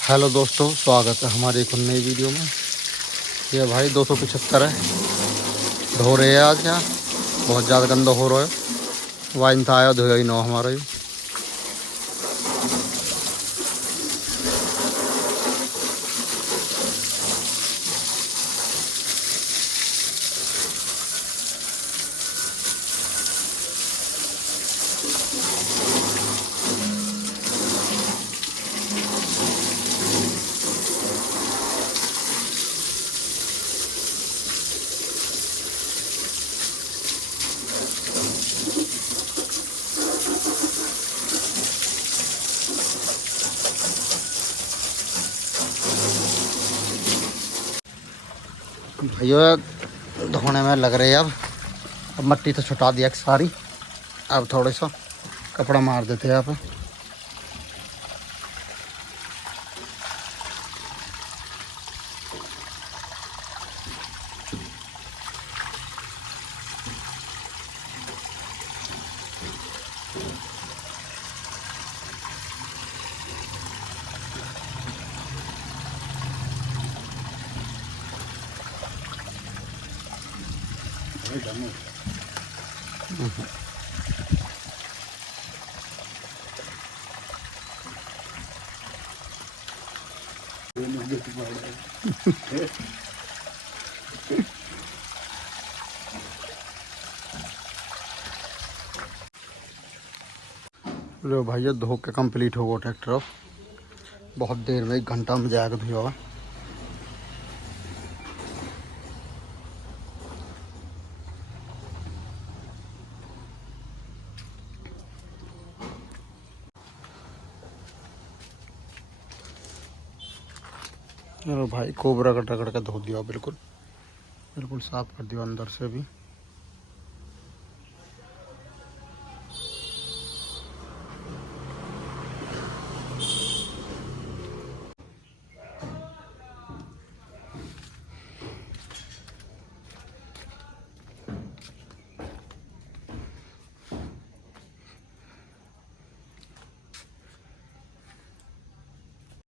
Hello दोस्तों, स्वागत है हमारे एक नई वीडियो में। ये भाई 275 है, धो रहे हैं आज। यहाँ बहुत ज़्यादा गंदा हो रहा है। वाइन था आया धोया ही ना हमारा ये। भैया धोने में लग रहे हैं। अब मट्टी तो छुटा दिया सारी। अब थोड़ा सा कपड़ा मार देते हैं यहाँ पे। लो भैया धो के कंप्लीट हो गया ट्रैक्टर। अब बहुत देर में 1 घंटा में जाएगा धोया हुआ। भाई कोबरा कट रगड़ के धो दिया, बिल्कुल बिल्कुल साफ कर दिया अंदर से भी।